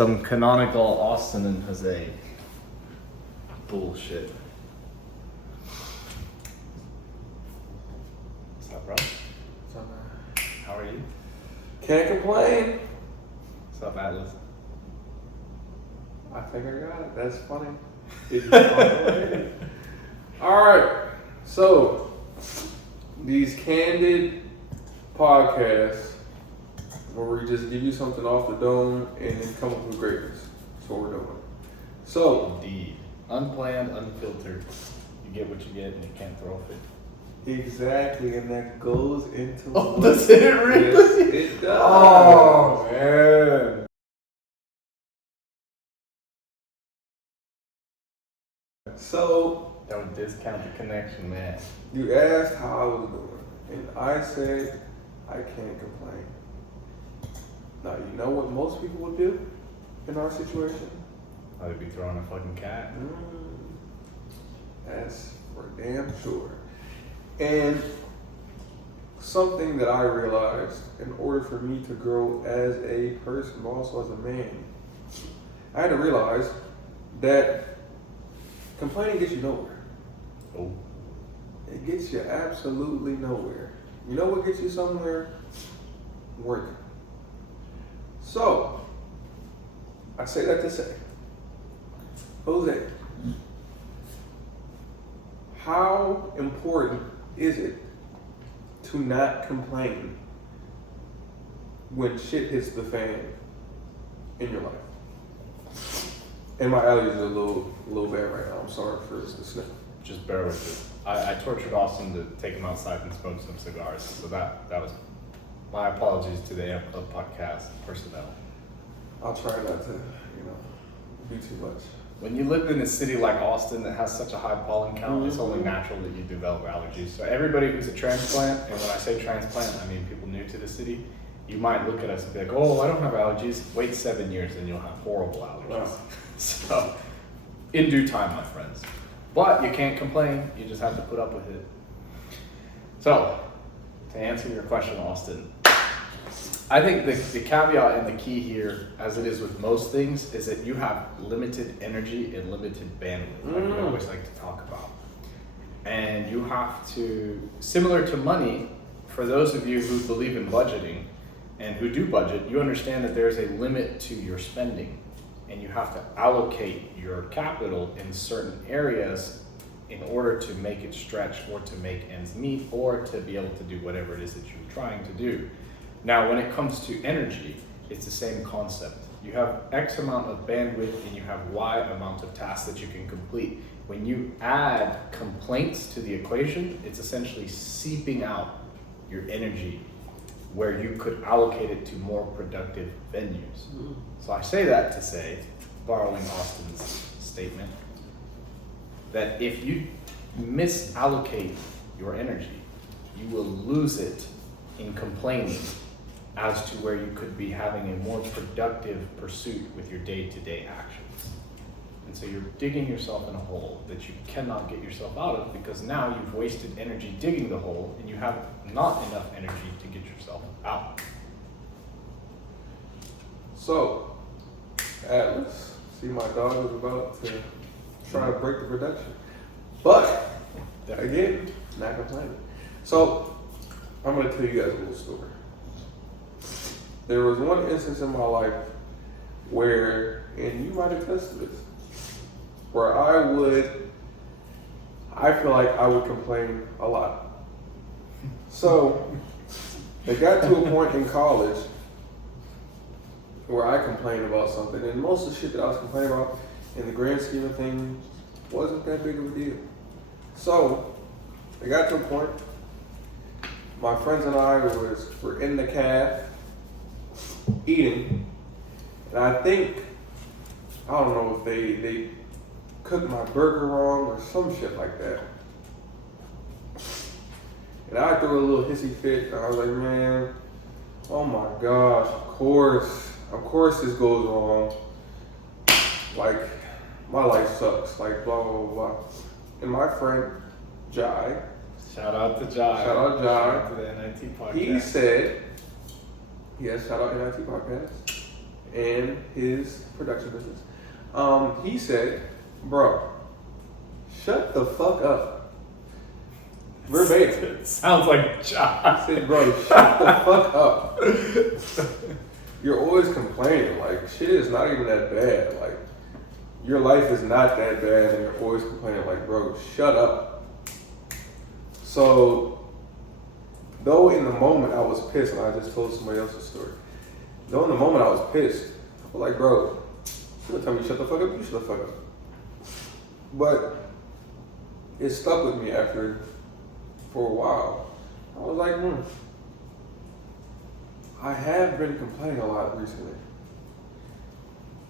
some canonical Austin and Jose bullshit. What's up, bro? What's up, man? How are you? Can't complain. What's up, Atlas? I think I got it. That's funny. It just popped away. All right. So, these candid podcasts where we just give you something off the dome and then come up with greatness. That's what we're doing. So, Indeed. Unplanned, unfiltered. You get what you get and you can't throw a fit. exactly, and that goes into. Oh, does it really? Yes, it does. Oh, man. So, That would discount the connection, man. you asked how I was doing, and I said I can't complain. Now, you know what most people would do in our situation? I'd be throwing a fucking cat. That's for damn sure. And something that I realized in order for me to grow as a person, but also as a man, I had to realize that complaining gets you nowhere. Oh. It gets you absolutely nowhere. You know what gets you somewhere? Working. So, I say that to say, Jose, how important is it to not complain when shit hits the fan in your life? And my allergies are a little bad right now. I'm sorry for the sniff. Just bear with it. I tortured Austin to take him outside and smoke some cigars. So that was my apologies to the Amp Club podcast personnel. I'll try not to, do too much. When you live in a city like Austin that has such a high pollen count, it's only natural that you develop allergies. So everybody who's a transplant, and when I say transplant, I mean people new to the city, you might look at us and be like, oh, I don't have allergies. Wait 7 years and you'll have horrible allergies. Wow. So, in due time, my friends. But you can't complain, you just have to put up with it. So, to answer your question, Austin, I think the caveat and the key here, as it is with most things, is that you have limited energy and limited bandwidth, like we always like to talk about. And you have to, similar to money, for those of you who believe in budgeting and who do budget, you understand that there's a limit to your spending. And you have to allocate your capital in certain areas in order to make it stretch or to make ends meet or to be able to do whatever it is that you're trying to do. Now, when it comes to energy, it's the same concept. You have X amount of bandwidth and you have Y amount of tasks that you can complete. When you add complaints to the equation, it's essentially seeping out your energy where you could allocate it to more productive venues. So I say that to say, borrowing Austin's statement, that if you misallocate your energy, you will lose it in complaining as to where you could be having a more productive pursuit with your day-to-day actions. And so you're digging yourself in a hole that you cannot get yourself out of because now you've wasted energy digging the hole and you have not enough energy to get yourself out. So, Atlas, see my dog is about to try to break the production. But, again, not complaining. So, I'm going to tell you guys a little story. There was one instance in my life where, and you might attest to this, where I feel like I would complain a lot. So, it got to a point in college where I complained about something, and most of the shit that I was complaining about, in the grand scheme of things, wasn't that big of a deal. So, it got to a point, my friends and I were in the caf, eating, and I think, I don't know if they cooked my burger wrong or some shit like that. And I threw a little hissy fit, and I was like, man, oh my gosh, of course this goes wrong. Like, my life sucks, like blah, blah, blah, blah. And my friend, Jai. Shout out to Jai. Shout out Jai. Shout out to the NIT podcast. He said, yes, shout out NIT podcast. and his production business. He said, bro, shut the fuck up. Verbatim. It sounds like Josh. He said, bro, shut the fuck up. You're always complaining. Like, shit is not even that bad. Like, your life is not that bad and you're always complaining. Like, bro, shut up. So, though in the moment I was pissed, and I just told somebody else's story. Though in the moment I was pissed, I was like, bro, you gonna tell me to shut the fuck up? You shut the fuck up. But it stuck with me for a while. I was like, I have been complaining a lot recently.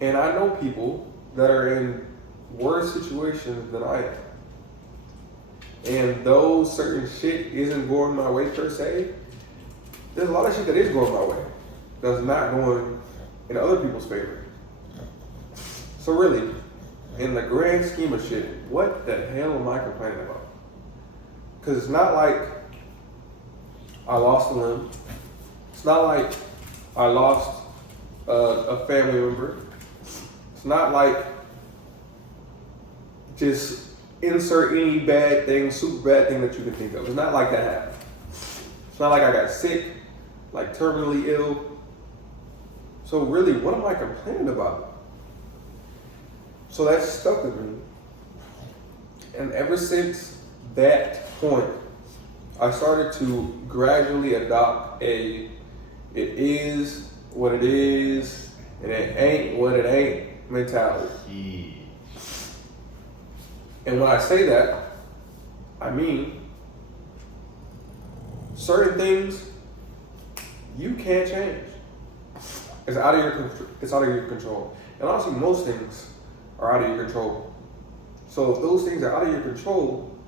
And I know people that are in worse situations than I am. And though certain shit isn't going my way per se, there's a lot of shit that is going my way that's not going in other people's favor. So really, in the grand scheme of shit, what the hell am I complaining about? Because it's not like I lost a limb. It's not like I lost a family member. It's not like just insert any bad thing, super bad thing that you can think of. It's not like that happened. It's not like I got sick, like terminally ill. So really, what am I complaining about? So that stuck with me. And ever since that point, I started to gradually adopt it is what it is, and it ain't what it ain't mentality. And when I say that, I mean certain things you can't change. It's out of your control. And honestly, most things are out of your control. So if those things are out of your control,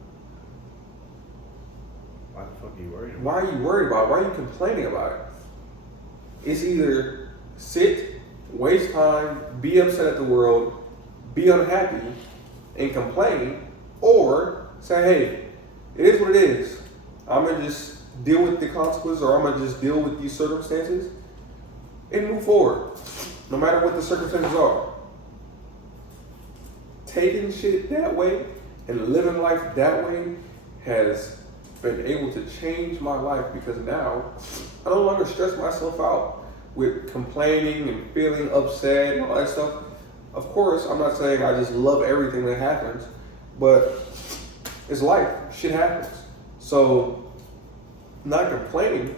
Why the fuck are you worried about? why are you worried about it? Why are you complaining about it? It's either sit, waste time, be upset at the world, be unhappy, and complain, or say, hey, it is what it is. I'm gonna just deal with the consequences, or I'm gonna just deal with these circumstances and move forward, no matter what the circumstances are. Taking shit that way and living life that way has been able to change my life, because now I no longer stress myself out with complaining and feeling upset and all that stuff. Of course, I'm not saying I just love everything that happens, but it's life. Shit happens. So not complaining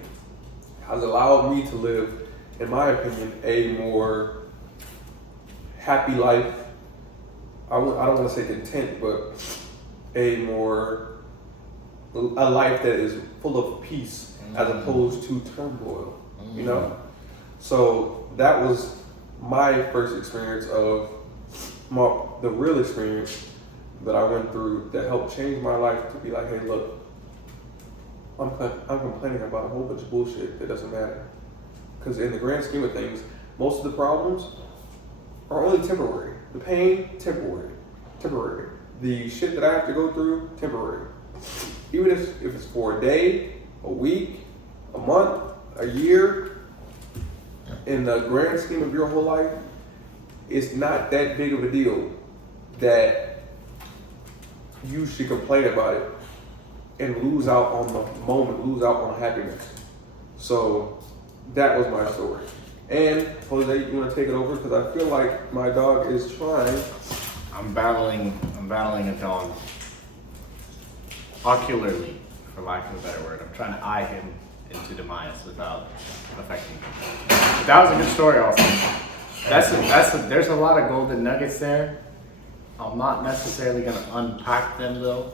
has allowed me to live, in my opinion, a more happy life. I don't want to say content, but a life that is full of peace as opposed to turmoil, you know? So that was my first experience of the real experience that I went through that helped change my life to be like, hey, look, I'm complaining about a whole bunch of bullshit that doesn't matter. Because in the grand scheme of things, most of the problems are only temporary. The pain, temporary. The shit that I have to go through, temporary. Even if it's for a day, a week, a month, a year, in the grand scheme of your whole life, it's not that big of a deal that you should complain about it and lose out on the moment, lose out on happiness. So that was my story. And Jose, you want to take it over? Because I feel like my dog is trying. I'm battling a dog ocularly, for lack of a better word. I'm trying to eye him into demise without affecting him. But that was a good story also. There's a lot of golden nuggets there. I'm not necessarily going to unpack them though,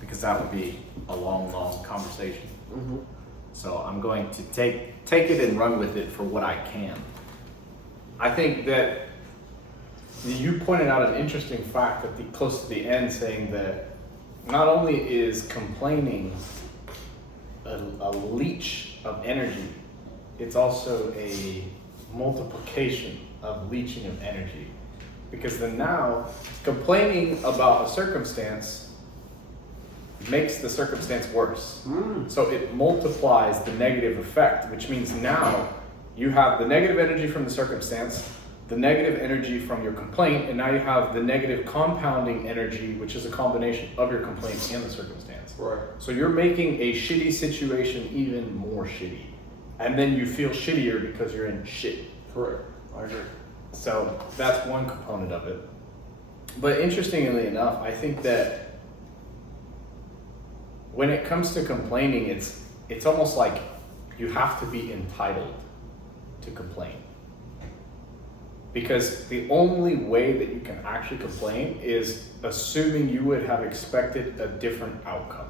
because that would be a long conversation. Mm-hmm. So I'm going to take it and run with it for what I can. I think that you pointed out an interesting fact at close to the end, saying that not only is complaining a leech of energy, it's also a multiplication of leeching of energy. Because then now, complaining about a circumstance makes the circumstance worse. So it multiplies the negative effect, which means now You have the negative energy from the circumstance, the negative energy from your complaint, and now you have the negative compounding energy, which is a combination of your complaint and the circumstance. Right. So you're making a shitty situation even more shitty. And then you feel shittier because you're in shit. Correct. I agree. So that's one component of it. But interestingly enough, I think that when it comes to complaining, it's almost like you have to be entitled to complain. Because the only way that you can actually complain is assuming you would have expected a different outcome.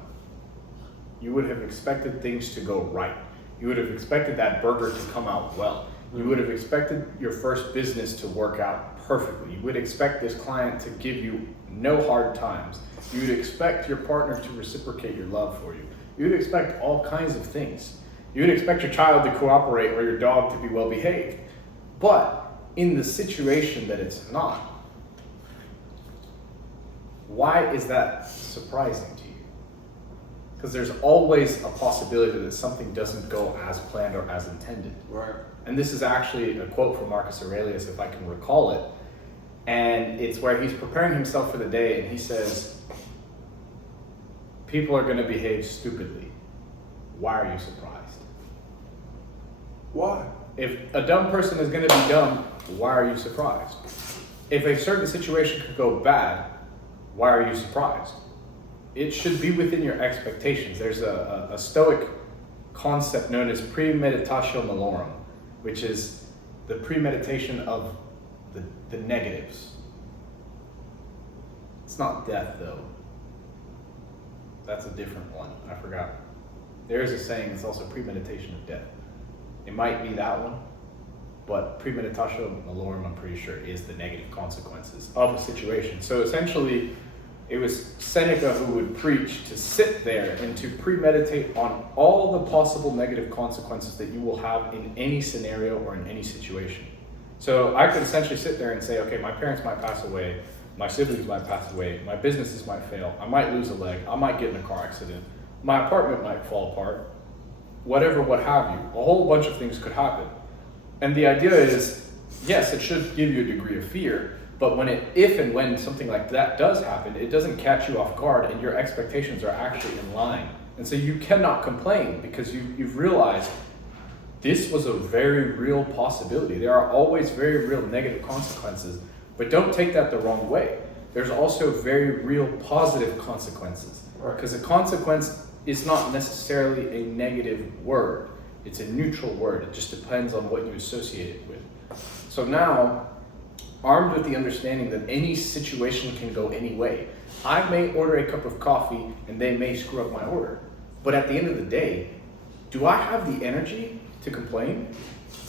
You would have expected things to go right. You would have expected that burger to come out well. You would have expected your first business to work out perfectly. You would expect this client to give you no hard times. You would expect your partner to reciprocate your love for you. You would expect all kinds of things. You would expect your child to cooperate or your dog to be well behaved. But in the situation that it's not, why is that surprising to you? Because there's always a possibility that something doesn't go as planned or as intended. Right. And this is actually a quote from Marcus Aurelius, if I can recall it. And it's where he's preparing himself for the day, and he says, people are going to behave stupidly. Why are you surprised? Why? If a dumb person is going to be dumb, why are you surprised? If a certain situation could go bad, why are you surprised? It should be within your expectations. There's a Stoic concept known as premeditatio malorum, which is the premeditation of the negatives. It's not death, though. That's a different one. I forgot. There is a saying, it's also premeditation of death. It might be that one, but premeditatio malorum, I'm pretty sure, is the negative consequences of a situation. So essentially, it was Seneca who would preach to sit there and to premeditate on all the possible negative consequences that you will have in any scenario or in any situation. So I could essentially sit there and say, okay, my parents might pass away, my siblings might pass away, my businesses might fail, I might lose a leg, I might get in a car accident, my apartment might fall apart, whatever, what have you. A whole bunch of things could happen. And the idea is, yes, it should give you a degree of fear, but if and when something like that does happen, it doesn't catch you off guard and your expectations are actually in line. And so you cannot complain because you've realized this was a very real possibility. There are always very real negative consequences, but don't take that the wrong way. There's also very real positive consequences, because a consequence is not necessarily a negative word. It's a neutral word. It just depends on what you associate it with. So now, armed with the understanding that any situation can go any way, I may order a cup of coffee and they may screw up my order. But at the end of the day, do I have the energy to complain?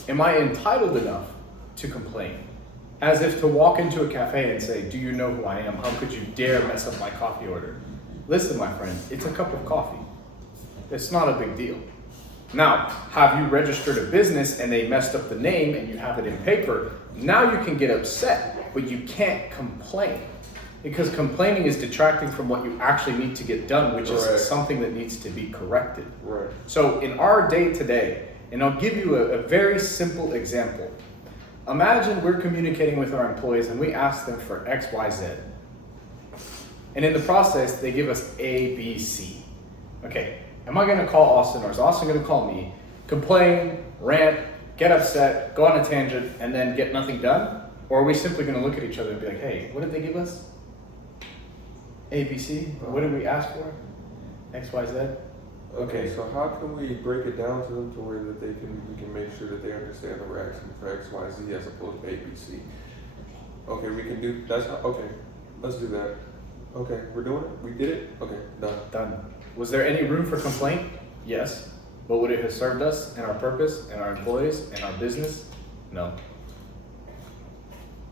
Am I entitled enough to complain? As if to walk into a cafe and say, do you know who I am? How could you dare mess up my coffee order? Listen, my friend, it's a cup of coffee. It's not a big deal. Now, have you registered a business and they messed up the name and you have it in paper? Now you can get upset, but you can't complain. Because complaining is detracting from what you actually need to get done, which is something that needs to be corrected. Right. So in our day-to-day, and I'll give you a very simple example. Imagine we're communicating with our employees and we ask them for X, Y, Z. And in the process, they give us A, B, C. Okay, am I gonna call Austin or is Austin gonna call me, complain, rant, get upset, go on a tangent, and then get nothing done? Or are we simply gonna look at each other and be like, hey, what did they give us? A, B, C? What did we ask for? X, Y, Z? Okay, so how can we break it down to them to where that we can make sure that they understand that we're asking for X, Y, Z as opposed to A, B, C? Okay, we can do, okay, let's do that. Okay, we're doing it? We did it? Okay, done. Done. Was there any room for complaint? Yes. But would it have served us and our purpose and our employees and our business? No.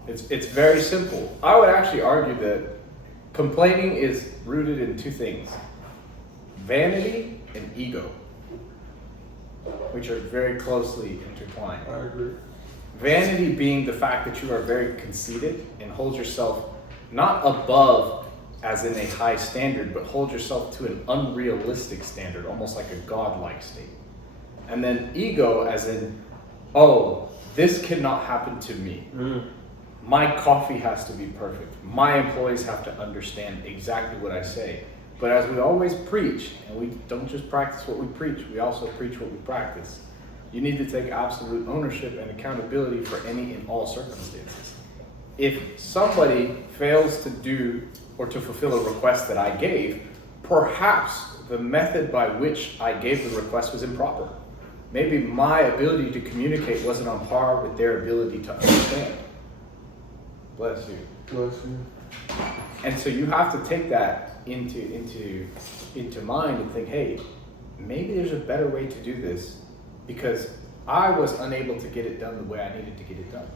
It's very simple. I would actually argue that complaining is rooted in two things: vanity and ego, which are very closely intertwined. I agree. Vanity being the fact that you are very conceited and hold yourself not above as in a high standard, but hold yourself to an unrealistic standard, almost like a godlike state. And then ego as in oh, this cannot happen to me. Mm. My coffee has to be perfect. My employees have to understand exactly what I say. But as we always preach, and we don't just practice what we preach, we also preach what we practice. You need to take absolute ownership and accountability for any and all circumstances. If somebody fails to do or to fulfill a request that I gave, perhaps the method by which I gave the request was improper. Maybe my ability to communicate wasn't on par with their ability to understand. Bless you. Bless you. And so you have to take that into mind and think, hey, maybe there's a better way to do this because I was unable to get it done the way I needed to get it done.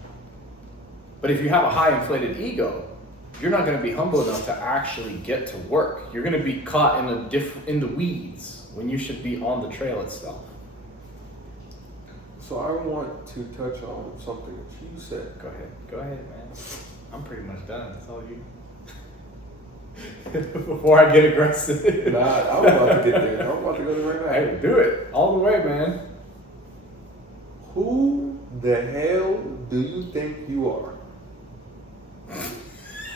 But if you have a high inflated ego, you're not going to be humble enough to actually get to work. You're going to be caught in the weeds when you should be on the trail itself. So I want to touch on something that you said. Go ahead, man. I'm pretty much done. That's all you. Before I get aggressive. Nah, I'm about to get there. I'm about to go to right now. Hey, do it all the way, man. Who the hell do you think you are?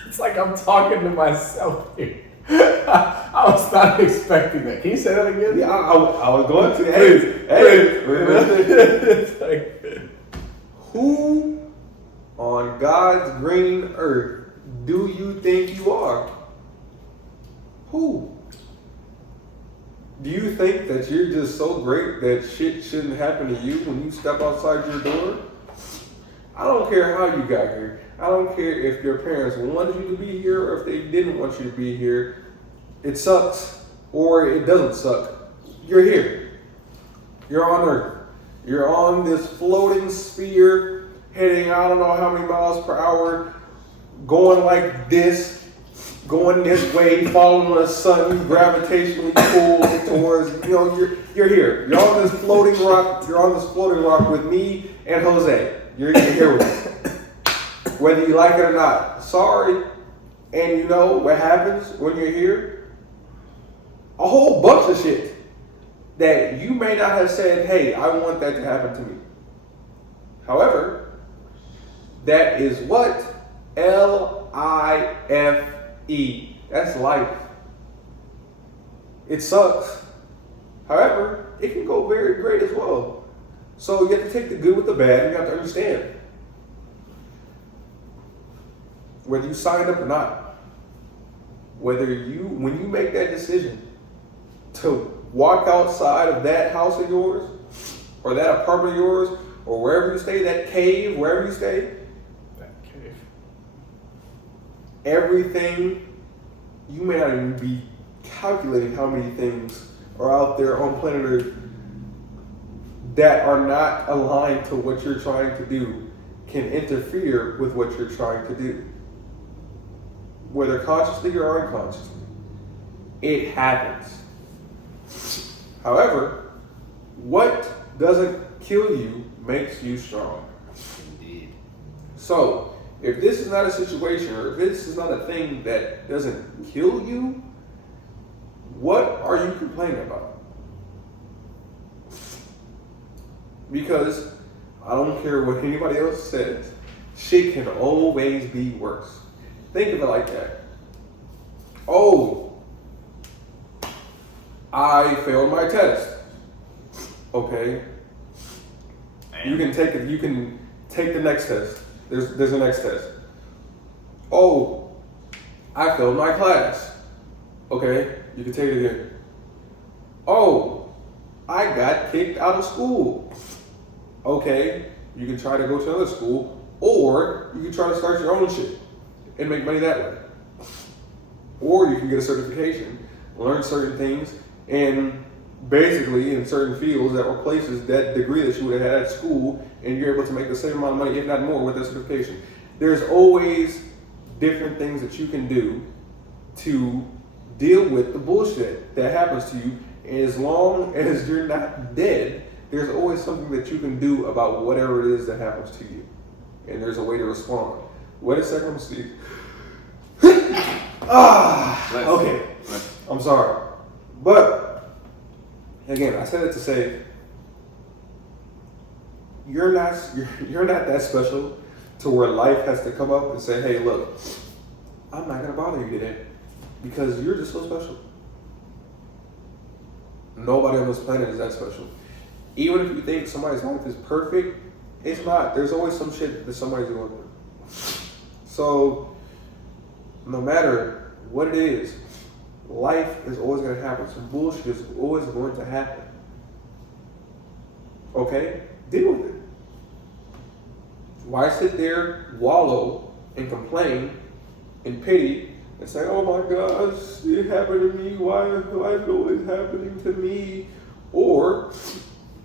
It's like I'm talking to myself here. I was not expecting that. Can you say that again? Yeah, I was going to. It's like, who on God's green earth do you think you are? Who? Do you think that you're just so great that shit shouldn't happen to you when you step outside your door? I don't care how you got here. I don't care if your parents wanted you to be here or if they didn't want you to be here. It sucks or it doesn't suck. You're here. You're on Earth. You're on this floating sphere heading I don't know how many miles per hour, going like this, going this way, following the sun, gravitationally pulled towards, you're here. You're on this floating rock. You're on this floating rock with me and Jose. You're here with us. Whether you like it or not. Sorry. And you know what happens when you're here? A whole bunch of shit that you may not have said, hey, I want that to happen to me. However, that is what? L-I-F-E. That's life. It sucks. However, it can go very great as well. So you have to take the good with the bad, and you have to understand. Whether you signed up or not, when you make that decision to walk outside of that house of yours, or that apartment of yours, or wherever you stay, that cave, wherever you stay, that cave. Everything, you may not even be calculating how many things are out there on planet Earth that are not aligned to what you're trying to do, can interfere with what you're trying to do. Whether consciously or unconsciously. It happens. However, what doesn't kill you makes you strong. Indeed. So, if this is not a situation, or if this is not a thing that doesn't kill you, what are you complaining about? Because I don't care what anybody else says, shit can always be worse. Think of it like that. Oh, I failed my test. Okay. You can take it. You can take the next test. There's a next test. Oh, I failed my class. Okay, you can take it again. Oh, I got kicked out of school. Okay, you can try to go to another school, or you can try to start your own shit and make money that way. Or you can get a certification, learn certain things, and basically in certain fields that replaces that degree that you would have had at school, and you're able to make the same amount of money, if not more, with that certification. There's always different things that you can do to deal with the bullshit that happens to you. And as long as you're not dead, there's always something that you can do about whatever it is that happens to you. And there's a way to respond. Wait a second, I'm Steve. Okay. I'm sorry. But, again, I said it to say, you're not that special to where life has to come up and say, hey, look, I'm not gonna bother you today because you're just so special. Nobody on this planet is that special. Even if you think somebody's life is perfect, it's not. There's always some shit that somebody's going through. So, no matter what it is, life is always going to happen. Some bullshit is always going to happen. Okay? Deal with it. Why sit there, wallow, and complain, and pity, and say, oh my gosh, it happened to me. Why is it always happening to me? Or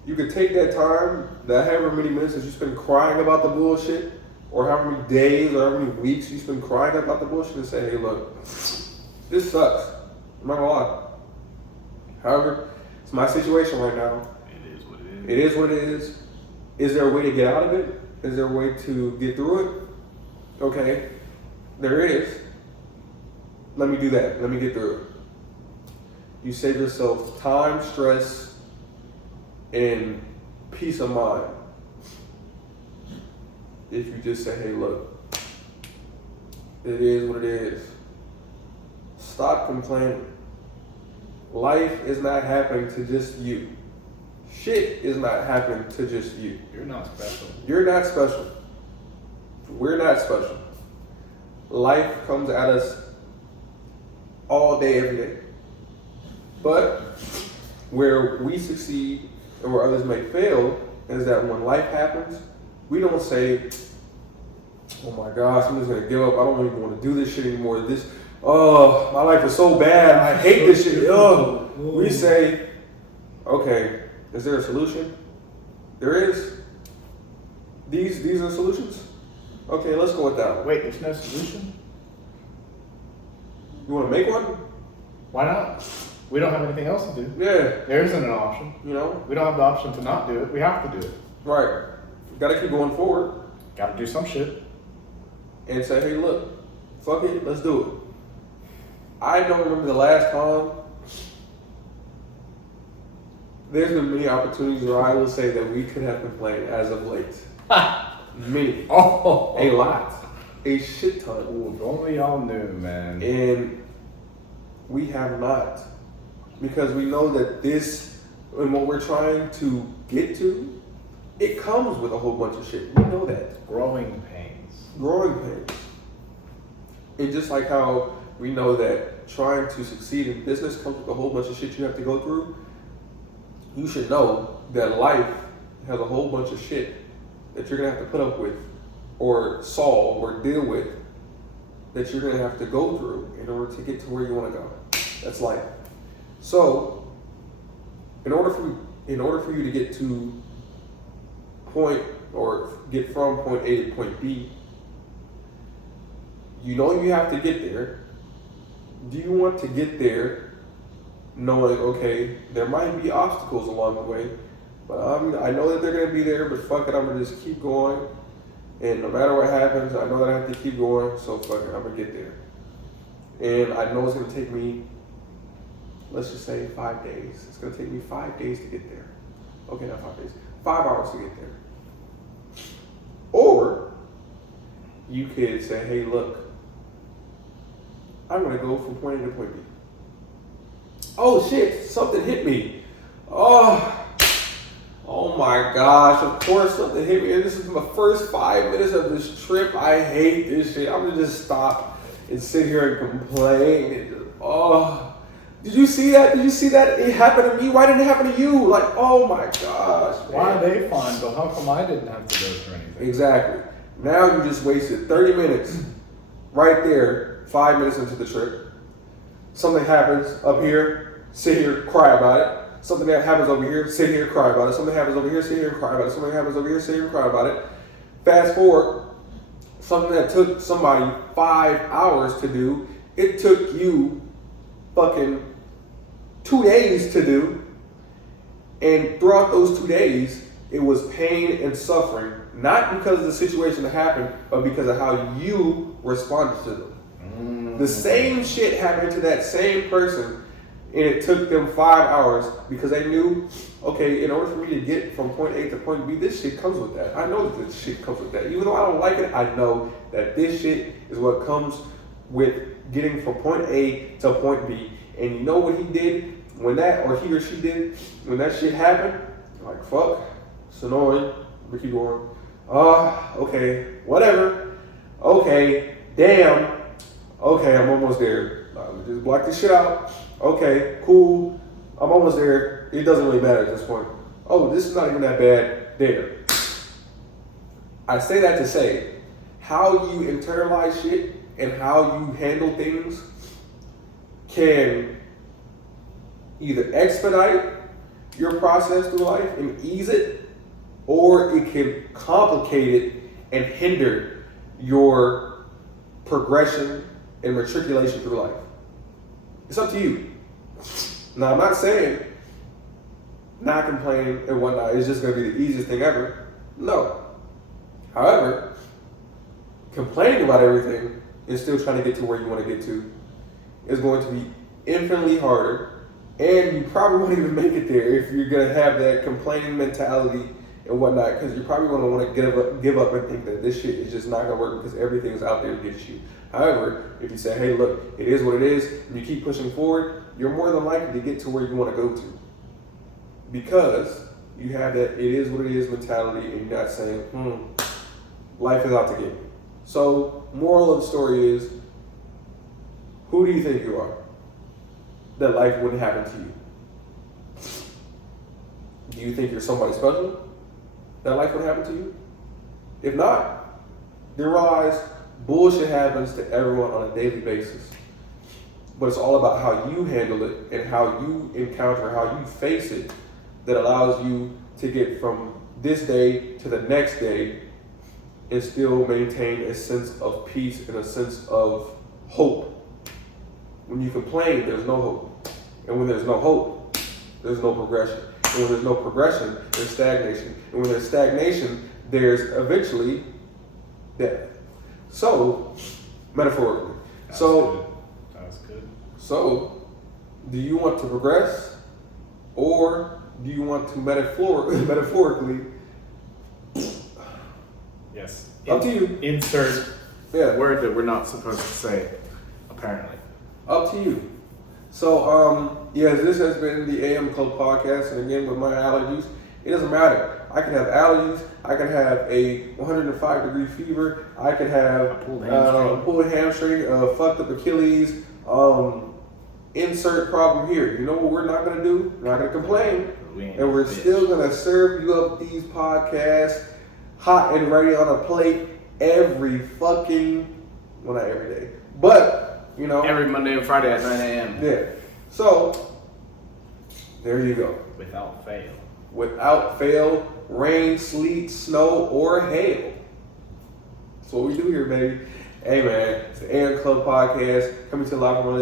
you could take that time, that however many minutes that you spend crying about the bullshit, or however many days or however many weeks you spend crying about the bullshit, and say, hey, look, this sucks. I'm not gonna lie. However, it's my situation right now. It is what it is. It is what it is. Is there a way to get out of it? Is there a way to get through it? Okay, there is. Let me do that. Let me get through it. You save yourself time, stress, and peace of mind if you just say, hey, look, it is what it is. Stop complaining. Life is not happening to just you. Shit is not happening to just you. You're not special. You're not special. We're not special. Life comes at us all day, every day. But where we succeed and where others may fail is that when life happens, we don't say, oh my gosh, I'm just gonna give up. I don't even want to do this shit anymore. Oh, my life is so bad. I hate this shit. Oh, we say, okay, is there a solution? There is. These are solutions? Okay, let's go with that one. Wait, there's no solution? You want to make one? Why not? We don't have anything else to do. Yeah. There isn't an option. You know? We don't have the option to not do it. We have to do it. Right. Gotta keep going forward Got to do some shit. and say, hey, look, fuck it, let's do it. I don't remember the last time. There's been many opportunities where I will say that we could have complained as of late. Many. Oh, A lot. A shit ton. Ooh, if only y'all knew, man. And we have not. Because we know that this, and what we're trying to get to, it comes with a whole bunch of shit. We know that. Growing pains. Growing pains. And just like how we know that trying to succeed in business comes with a whole bunch of shit you have to go through, you should know that life has a whole bunch of shit that you're gonna have to put up with or solve or deal with that you're gonna have to go through in order to get to where you wanna go. That's life. So, in order for you to get to point or get from point A to point B, you know you have to get there. Do you want to get there knowing, okay, there might be obstacles along the way, but I know that they're going to be there, but fuck it, I'm going to just keep going. And no matter what happens, I know that I have to keep going, so fuck it, I'm going to get there. And I know it's going to take me, let's just say 5 days. It's going to take me 5 days to get there. Okay, not 5 days, 5 hours to get there. Or you could say, hey, look, I'm going to go from point A to point B. Oh shit, something hit me. Oh my gosh, of course something hit me. And this is my first 5 minutes of this trip. I hate this shit. I'm going to just stop and sit here and complain. And just, did you see that? Did you see that? It happened to me. Why didn't it happen to you? Like, oh my gosh. Why man. are they fine, but how come I didn't have to go through anything? Exactly. Now you just wasted 30 minutes right there, 5 minutes into the trip. Something happens up here, sit here, cry about it. Something that happens over here, sit here, cry about it. Something happens over here, sit here, cry about it. Something happens over here, sit here, cry about it. Fast forward, something that took somebody 5 hours to do, it took you fucking 2 days to do. And throughout those 2 days, it was pain and suffering, not because of the situation that happened, but because of how you responded to them. The same shit happened to that same person And it took them 5 hours because they knew, okay, in order for me to get from point A to point B, this shit comes with that. I know that this shit comes with that. Even though I don't like it, I know that this shit is what comes with getting from point A to point B. And you know what he did when that, or he or she did, when that shit happened? Like, fuck, it's annoying. We keep going. Okay, whatever. Okay, damn. Okay, I'm almost there. Just block this shit out. Okay, cool. I'm almost there. It doesn't really matter at this point. Oh, this is not even that bad. There. I say that to say, how you internalize shit and how you handle things can either expedite your process through life and ease it, or it can complicate it and hinder your progression and matriculation through life. It's up to you. Now, I'm not saying not complaining and whatnot is just going to be the easiest thing ever. No. However, complaining about everything and still trying to get to where you want to get to is going to be infinitely harder, and you probably won't even make it there if you're going to have that complaining mentality and whatnot, because you're probably going to want to give up and think that this shit is just not going to work because everything's out there to get you. However, if you say, hey, look, it is what it is, and you keep pushing forward, you're more than likely to get to where you want to go to. Because you have that it is what it is mentality, and you're not saying, life is out to get me. So, moral of the story is, who do you think you are that life wouldn't happen to you? Do you think you're somebody special that life would happen to you? If not, then realize bullshit happens to everyone on a daily basis. But it's all about how you handle it and how you encounter, how you face it, that allows you to get from this day to the next day and still maintain a sense of peace and a sense of hope. When you complain, there's no hope. And when there's no hope, there's no progression. And when there's no progression, there's stagnation. And when there's stagnation, there's eventually death. So, metaphorically. That's good. So, do you want to progress, or do you want to metaphorically? Yes. Up to you. Insert word that we're not supposed to say, apparently. Up to you. So, yes, this has been the AM Club podcast, and again, with my allergies, it doesn't matter. I can have allergies. I can have a 105-degree fever. I could have pulled hamstring, fucked up Achilles. Insert problem here. You know what we're not going to do? We're not going to complain. And we're still going to serve you up these podcasts hot and ready on a plate every fucking, well, not every day, but, you know. Every Monday and Friday at 9 a.m. Yeah. So, there you go. Without fail. Without fail, rain, sleet, snow, or hail. That's what we do here, baby. Hey, man, it's the AM Club podcast coming to live from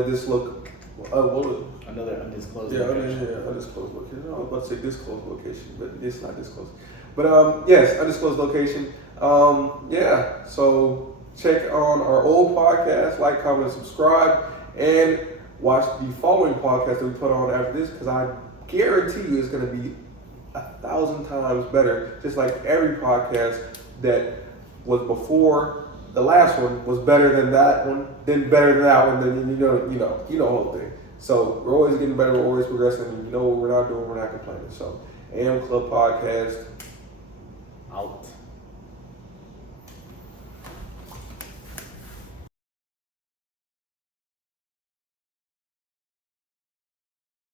another undisclosed location. Undisclosed location. I was about to say disclosed location, but it's not disclosed. But yes, undisclosed location. So check on our old podcast, like, comment, and subscribe, and watch the following podcast that we put on after this, because I guarantee you it's going to be 1,000 times better. Just like every podcast that was before the last one was better than that one, then better than that one, then you know the whole thing. So we're always getting better, we're always progressing, and you know what we're not doing, we're not complaining. So AM Club Podcast out.